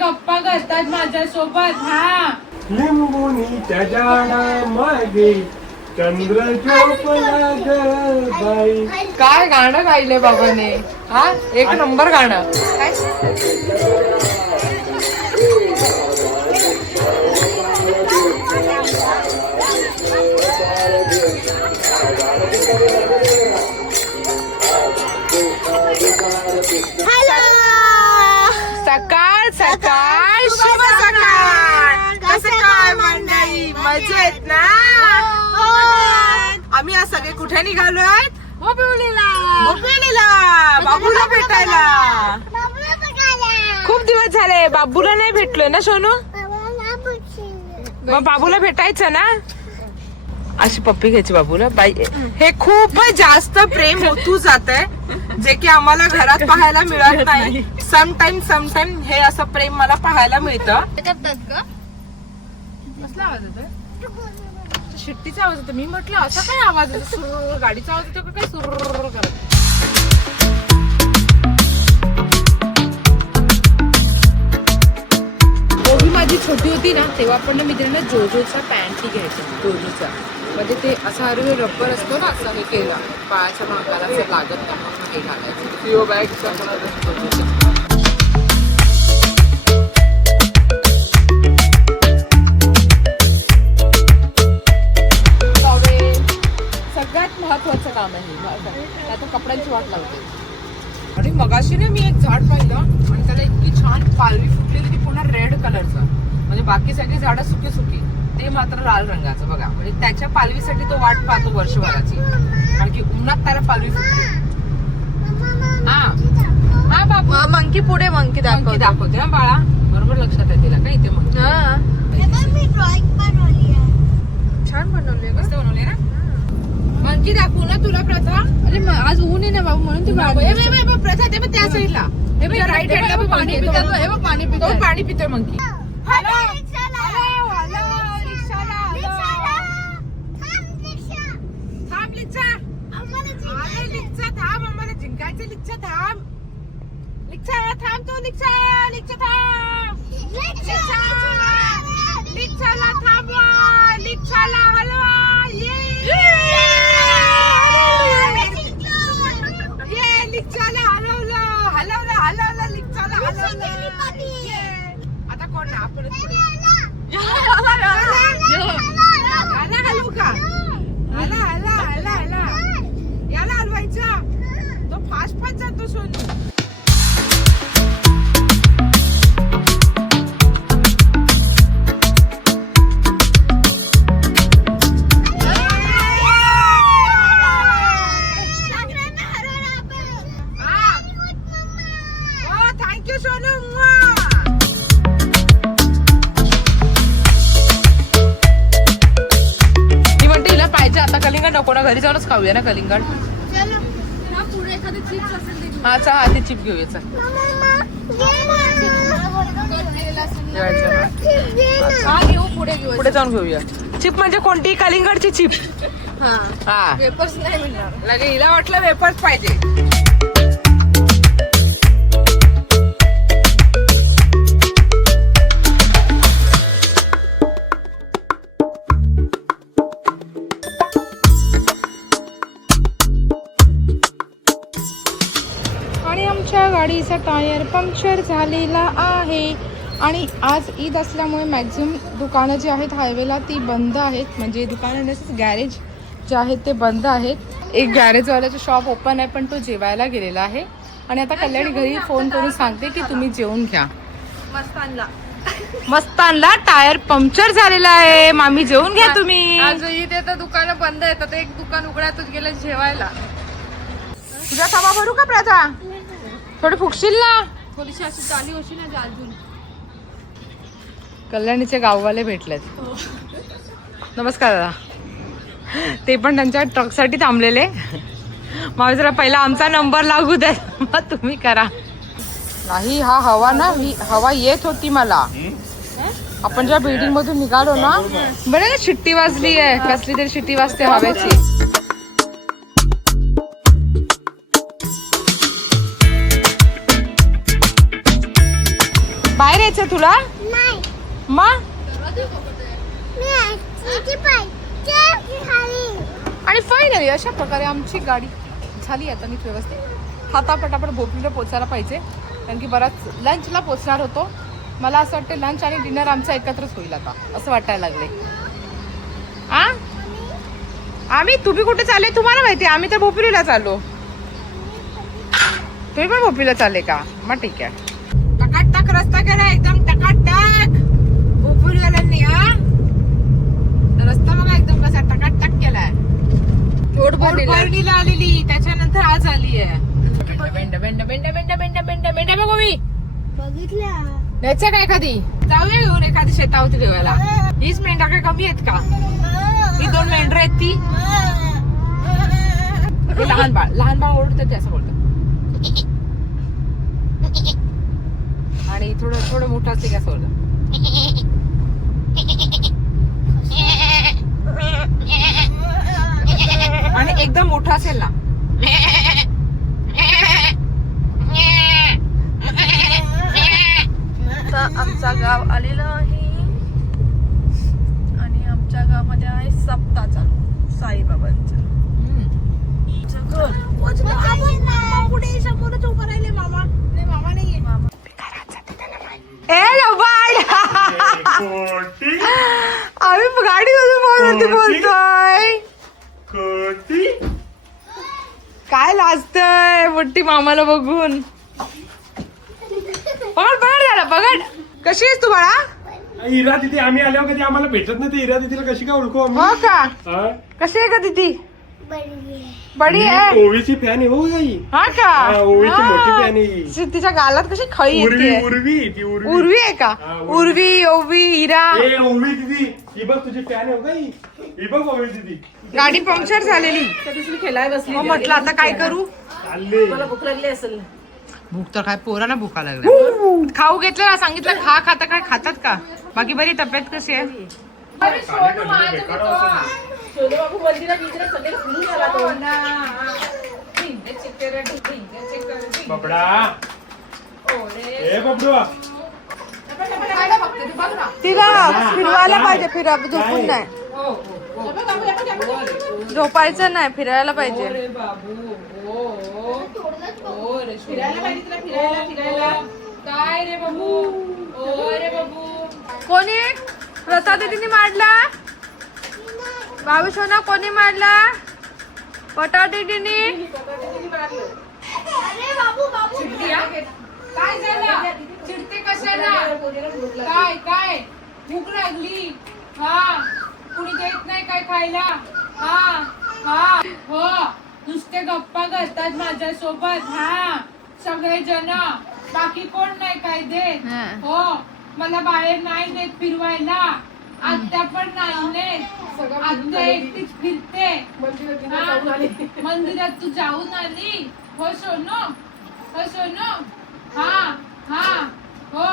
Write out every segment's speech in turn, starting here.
गप्पा करतात माझ्यासोबत. हा लिंबुनीच्या झाडामागे चंद्र झोपला ग बाई. काय गाणं गायले बाबाने. हा एक नंबर गाणं. काय सकाळ सकाळ शुभ सकाळ. कसं काय मंडळी, मजेत ना? आम्ही आज सगळे कुठे निघालोय? बाबूला भेटायला. खूप दिवस झाले बाबूला नाही भेटलोय ना सोनू. मग बाबूला भेटायचं ना. अशी पप्पी घ्यायची बाबूला. बाई हे खूप जास्त प्रेम होतू जात आहे, जे की आम्हाला घरात पाहायला मिळत नाही. समटाइम हे असं प्रेम मला पाहायला मिळतं. कसला आवाज येतोय? शिट्टीचा आवाज येतो. मी म्हटलं असा काय आवाज येतो? सुर गाडीचा आवाज येतो का काय? सुर करत. ओवी माझी छोटी होती ना तेव्हा आपण मित्रांनो जोजोचा पॅन्ट घ्यायचा. जोजोचा म्हणजे ते असा अरे रबर असतो ना, असं हे केला पायाच्या मागाला असं लागत नाही म्हणून हे घालायचं. सिओ बॅग सगळ्यात महत्वाचं काम आहे. आता कपड्यांची वाट लावते. आणि मगाशी ना मी एक झाड पाहिलं आणि त्याला इतकी छान पालवी फुटलेली ती पुन्हा रेड कलरचं. म्हणजे बाकी सगळी झाडं सुकी सुकी, ते मात्र लाल रंगाचं. बघा म्हणजे त्याच्या पालवीसाठी तो वाट पाहतो वर्षभराची, कारण की उन्हात त्याला पालवी फुटते. हा हा बाबा मंकी पुढे मंकी दाखवते हा बाळा. बरोबर लक्षात आहे तिला का इथे मंकी. छान बनवली. मस्त बनवली ना. मंकी दाखवू ना तुला प्रथा. अरे आज ऊन आहे ना बाबू म्हणून ती प्रथा ते पण त्या साईडला. हे बघ राईट हँडला पाणी पितो. हे बघ पाणी पितोय मंकी. थांब तो लिच्छाला थांबवा. लिच्छाला हलवा. ये लिच्छाला हलवलं लिच्छाला हलवलं. आता कोण ना आपणच पुढे. याला हलवू का? याला हलवायचा. तो फास्ट जातो सोनू. नको ना, घरी जाऊनच खाऊया ना कलिंगड. हा चहा ते चिप घेऊया. पुढे जाऊन घेऊया. चिप म्हणजे कोणती? कलिंगडची चिप. हा वेपर्स नाही मिळणार. लगे हिला वाटलं वेपर्स पाहिजे. गाडीचा टायर पंक्चर झालेला आहे. आणि आज ईद असल्यामुळे मॅक्झिमम दुकानं जी आहेत हायवेला ती बंद आहेत. म्हणजे दुकानं गॅरेज जे आहेत ते बंद आहेत. एक गॅरेजवाल्याचं शॉप ओपन आहे पण तो जेवायला गेलेला आहे. आणि आता कल्याणी घरी फोन करून सांगते की तुम्ही जेवून घ्या. मस्तानला टायर पंक्चर झालेला आहे. मामी जेवून घ्या तुम्ही. आज इथे तर दुकानं बंद आहेत. आता एक दुकान उघड्यातच गेलं जेवायला. तुझा सभा भरू का प्रथा? थोडी फुकशील ना. थोडीशी अशी चाली होशी ना जालजून. कल्याणीचे गाववाले भेटलेत. नमस्कार दादा. ते पण त्यांच्या ट्रकसाठी थांबलेले. मला जरा पहिला आमचा नंबर लागू द्या मग तुम्ही करा. नाही हा हवा ना, ही हवा येत होती मला. आपण ज्या बिल्डिंग मधून निघालो ना, बरं ना शिट्टी वाजली आहे. कसली तरी शिट्टी वाजते हवेची. बाहेर यायचं तुला मग आणि फायनली अशा प्रकारे आमची गाडी झाली आता नीट व्यवस्थित. आता पटापट भोपळीला पोचायला पाहिजे कारण की बराच लंचला पोचणार होतो. मला असं वाटतं लंच आणि डिनर आमचा एकत्रच होईल आता असं वाटायला लागले. आम्ही तुम्ही कुठे चालले तुम्हाला माहिती आहे. आम्ही तर भोपळीला चाललो. तुम्ही पण भोपळीला चालले का? मग ठीक आहे. टकाटक रस्ता केला एकदम टकाटक भोपळीवाल्यांनी. रस्ता बघा एकदम कसा टकाटक केलाय. आलेली त्याच्यानंतर आज आली आहे. बघू मी बघितल्या काय एखादी जाऊया घेऊन एखादी शेतावरती ठेवायला. हीच मेंढा काय कमी आहेत का? ही 2 मेंढर आहेत ती. लहान बाळ ओढत असं बोलत आणि थोडं मोठं असते असं बोलत. आणि एकदम मोठा असेल ना आमचा गाव आलेला आहे आणि आमच्या गावामध्ये आहे सप्ताह चालू साईबाबांचं. पुढे समोरच उभं राहिले मामा. नाही मामा नाहीये. आम्ही गाडी बोलतोय. काय लाजतय मोठी मामाला बघून. पगड झाला पगड. कशी आहेस तू बाळा? इरा तिथे आम्ही आल्यावर कधी आम्हाला भेटत नाही ते इरा तिथेला कशी काय ओळखू आम्ही? हो का? कशी आहे का तिथे? बडी आहे. ओवीची फॅन आहे हो गाई. हा का? ओवीची मोठी फॅन आहे. तिच्या गालात कशी खळी येते. उर्वी आहे का? उर्वी ओवी इरा. ओवी दिदी ही बघ तुझी फॅन आहे हो गाई. ही बघ ओवी दिदी. गाडी पंक्चर झालेली. खेळाय बसली. म्हटलं आता काय करू. मला भूक लागली असेल. भूक तर काय पोरांना भूका लागल्या. खाऊ घेतलं सांगितलं खा. खाता काय खातात का? बाकी बरी तब्येत कशी आहे? बाबू मंदिरात सगळे फिरून आला तो. बबडा ए बबडू तिला फिरवायला पाहिजे. झोपून नाही झोपायचं नाही फिरायला पाहिजे. काय रे बाबू? ओ रे बाबू. कोणी प्रसाद दीदीने मारला? बाबू सोना कोणी मारला? पटाटे दीदीने. काय झालं? चिडते कशाला? काय भूक लागली? हा कुणी देत नाही काय खायला? हा हो नुसते गप्पा करतात माझ्यासोबत. हा सगळे जण बाकी कोण नाही काय देत. हो मला बाहेर नाही देत फिरवायला. आत्या पण नाही नेत. आत्या एकटीच फिरते. मंदिरात तू जाऊन आली हो सोनू? हो सोनू? हा हो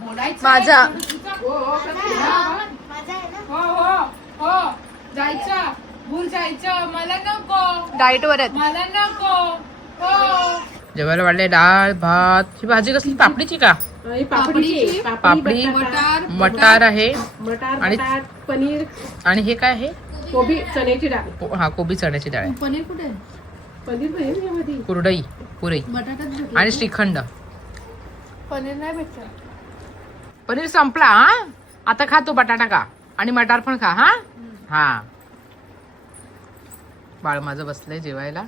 बोलायचं माझा हो जायचं भूल जायचं. मला नको. डाएट वर आहेत. मला नको. हो जेवायला वाढले डाळ भात. ही भाजी कसली? पापडीची का? पापडी मटार आहे आणि पनीर आणि हे काय आहे? कोबी चण्याची डाळ. हा कोबी चण्याची डाळ. पनीर कुठे? पनीर कुरडई पुरी बटाटा आणि श्रीखंड. पनीर नाही भेटत. पनीर संपला. हा आता खा तू बटाटा का आणि मटार पण खा. हा बाळ माझं बसलंय जेवायला.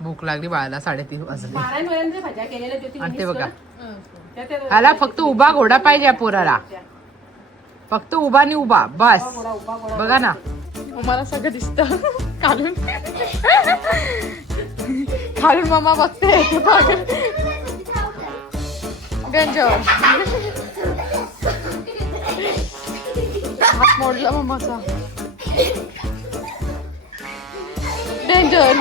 भूक लागली बाळाला. 3:30 वाजले. आणि ते बघा ह्याला फक्त उभा घोडा पाहिजे या पोराला. फक्त उभा आणि उभा बस. बघा ना मला सगळं दिसतं खालून. खालून मामा बघते. डेंजर. हात मोडला मामाचा. डेंजर.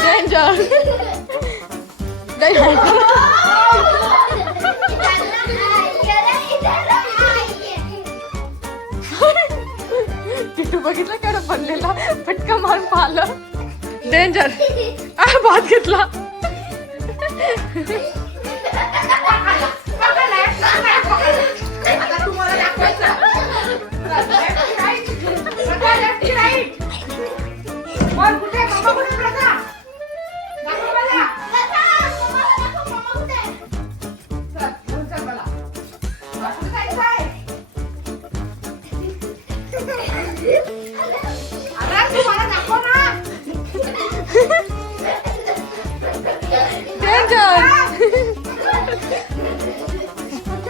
डेंजर. तिथू बघितलं का पडलेला फटका मारून पाहिलं. डेंजर भात घेतला.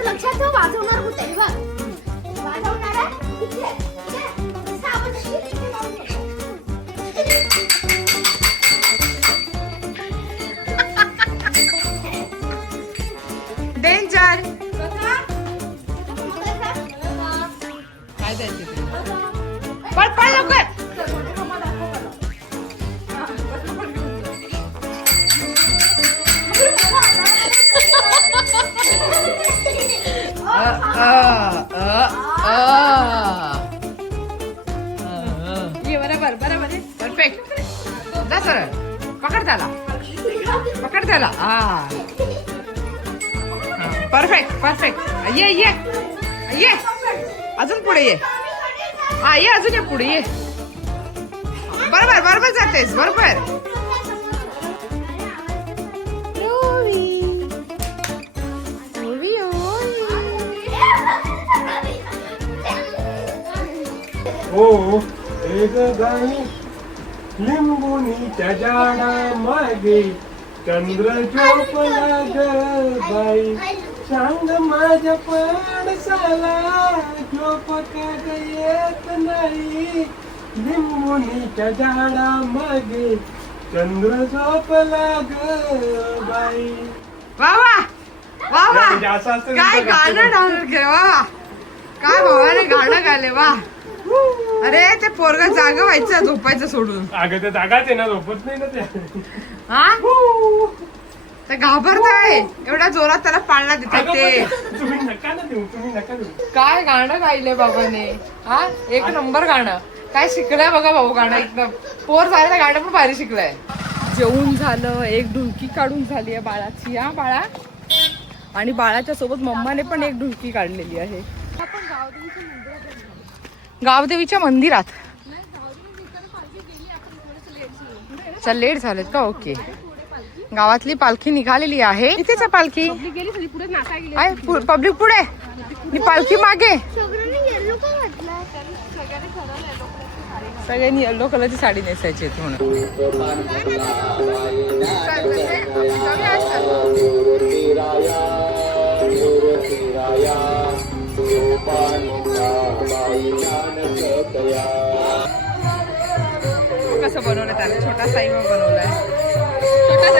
लक्षात ठेव वाजवणार होते बघ वाजवणार डेंजर काय द्यायचे पळ पळ लवकर. बरोबर बरोबर परफेक्ट. जा सरळ पकड त्याला पकड त्याला. Perfect perfect. ये ये ये अजून पुढे ये. ये अजून ये पुढे ये. बरोबर बरोबर जातेस बरोबर. हो एक गाई लिंबुनीच्या झाडा मागे चंद्र झोपला ग बाई. सांग माझ्या पाडसाला झोप का ग येत नाही. लिंबुनीच्या झाडा मागे चंद्र झोपला ग बाई. वा वा वा वा. म्हणजे असं असतं काय गाणं डाउनलोड केलं वा वा. काय भावाने गाणं गायले वा. अरे ते पोरग जाग व्हायचं झोपायचं सोडून. अगं ते जागाच आहे ना झोपत नाही ना ते. हा ते घाबरताय एवढ्या जोरात त्याला पाळणा देतात ते. तुम्ही नका ना देऊ तुम्ही नका देऊ. काय गाणं गायले बाबाने. हा एक नंबर गाणं. काय शिकलाय बघा भाऊ गाणं एकदम. पोर झालेलं गाणं पण भारी शिकलाय. जेवून झालं एक ढुलकी काढून झाली आहे बाळाची. हा बाळा आणि बाळाच्या सोबत मम्माने पण एक ढुलकी काढलेली आहे. गावदेवीच्या मंदिरात. चल लेट झालेत का. ओके गावातली पालखी निघालेली आहे. इथेच आहे पालखी. पब्लिक पुढे आणि पालखी मागे. सगळ्यांनी येलो कलरची साडी नेसायची म्हणून. कसं बनवलं त्याला. छोटा साईबा बनवलाय. छोटा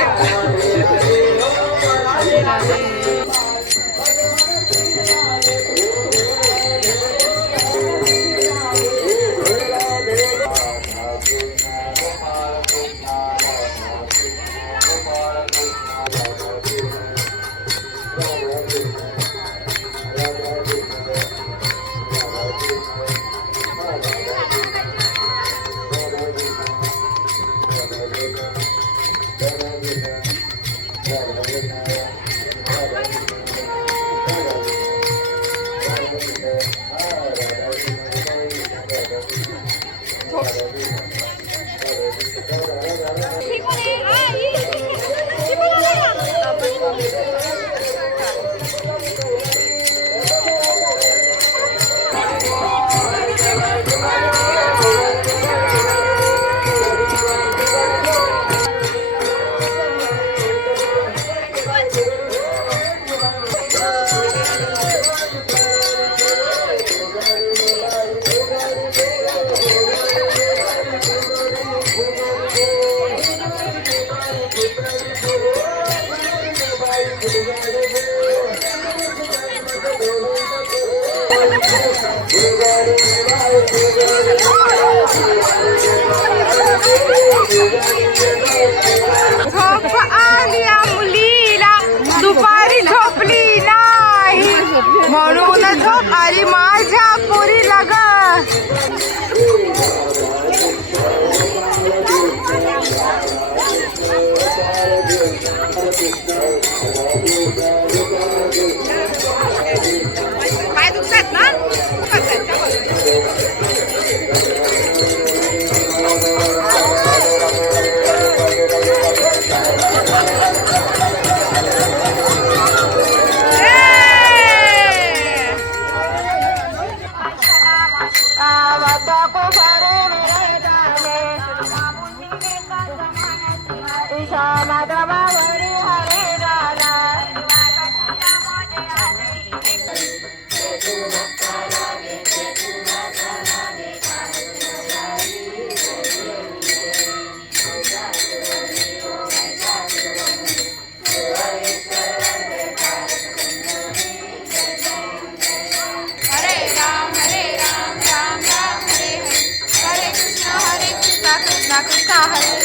झोप आली मुलीला दुपारी झोपली नाही म्हणून झोप आली माझ्या पोरीला ग. कृष्ण माधव हरे हरे राधा कृष्ण हरे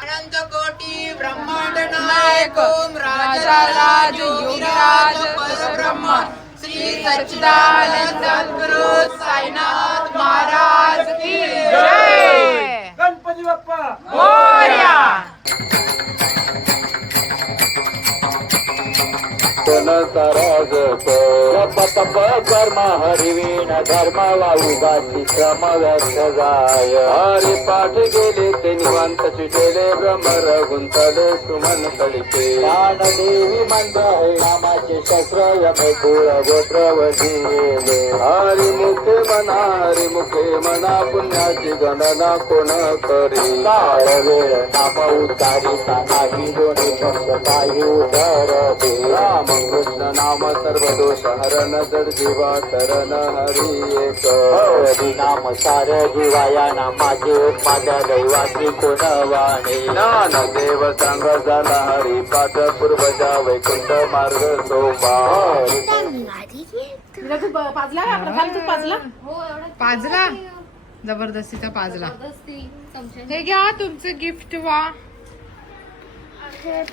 अनंत कोटी ब्रह्मांड नायक राजा राज योगीराज परब्रह्म श्री सच्चिदानंद सद्गुरु साईनाथ महाराज की जय. गणपती बाप्पा मोरया. तप कर्म हरिवीण धर्म वाहुगाची श्रम व्यर्थ जाय हरि पाठ गेले ते निवांत चिटेले भ्रमर गुंतले सुमन तडिके दान देवी मंत्र हे नामाचे शस्त्र यमे कुळ गोत्र वजीले हरिमुखे मना पुण्याची गणना कोण करी काळ वेळ नाम उच्चारिता नाही दोन्ही पक्ष काही उदर दे राम कृष्ण नाम सर्व दोष हरण जड जीवा शरण हरी एक हरी नाम सार जीवाया नामाचे माझ्या दैवाची कोण वाणे ज्ञान देव सांग झाला हरी पाठ पूर्वजा वैकुंठ मार्ग सोपा पाजला जबरदस्तीचा पाजला. हे घ्या तुमचं गिफ्ट वा.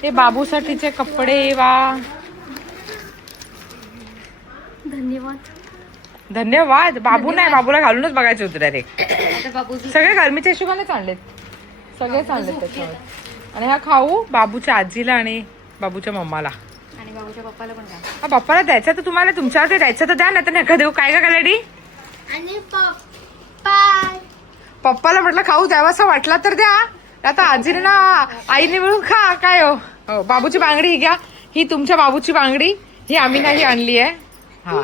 हे बाबूसाठीचे कपडे वा. धन्यवाद. बाबू नाही, बाबूला घालूनच बघायचे होते डायरेक्ट. सगळे गरमीच्या हिशोबानेच आणलेत, सगळेच आणलेत त्याच्यावर. आणि हा खाऊ बाबूच्या आजीला आणि बाबूच्या मम्माला आणि बाबूच्या पप्पाला पण काय. हा पप्पाला द्यायचा तर तुम्हाला तुमच्यावर ते द्यायचं तर द्या, नाही तर नका देऊ. काय का कलडी आणि पप्पा पप्पाला म्हटलं खाऊ द्यावा असं वाटला तर द्या, आता आजीने ना आईने मिळून खा. काय हो बाबूची बांगडी ही घ्या. ही तुमच्या बाबूची बांगडी, ही आम्ही नाही आणली आहे. हा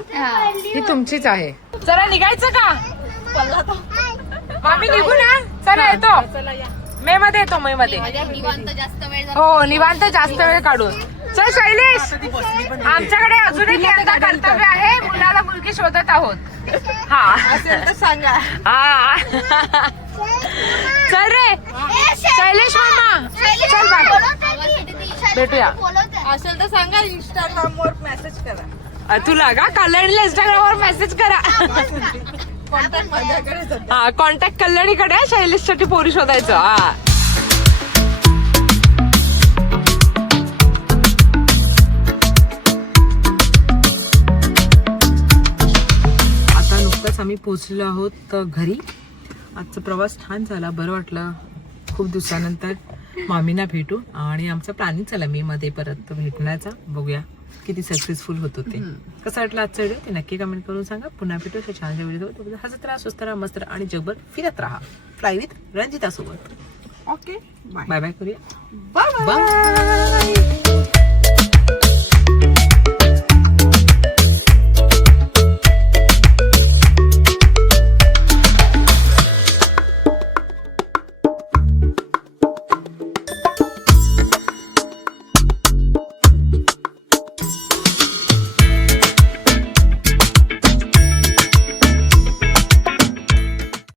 ही तुमचीच आहे. चला निघायचं का आम्ही निघू ना. चला येतो मे मध्ये, येतो मे मध्ये. निवांत जास्त वेळ हो निवांत जास्त वेळ काढून. चल शैलेश, आमच्याकडे अजून एक यंदा कर्तव्य आहे. मुलाला मुलगी शोधत आहोत. हा सांगा. हा चल रे शैलेश मामा, चल बाय भेटूया. असेल तर सांगा, इंस्टाग्राम वर मेसेज करा. तुला का कल्याणीला इंस्टाग्राम वर मेसेज करा. कॉन्टॅक्ट माझ्याकडे. हा कॉन्टॅक्ट कल्याणीकडे. शैलेश साठी पोरी शोधायचं. हा आता नुकताच आम्ही पोहोचलो आहोत घरी. आजचा प्रवास छान झाला, बरं वाटलं. खूप दिवसानंतर मामीना भेटू आणि आमचा प्लॅनिंग झाला मी मध्ये परत भेटण्याचा. बघूया किती सक्सेसफुल होतो ते. कसं वाटलं आजचा व्हिडिओ ते नक्की कमेंट करून सांगा. पुन्हा भेटू अशा छानशा व्हिडिओ. हसत राहा, सुस्त राहा, मस्त राहा आणि जगभर फिरत राहा. फ्लाय विथ रंजिता सोबत. ओके बाय बाय बाय करूया. बाय. बाय.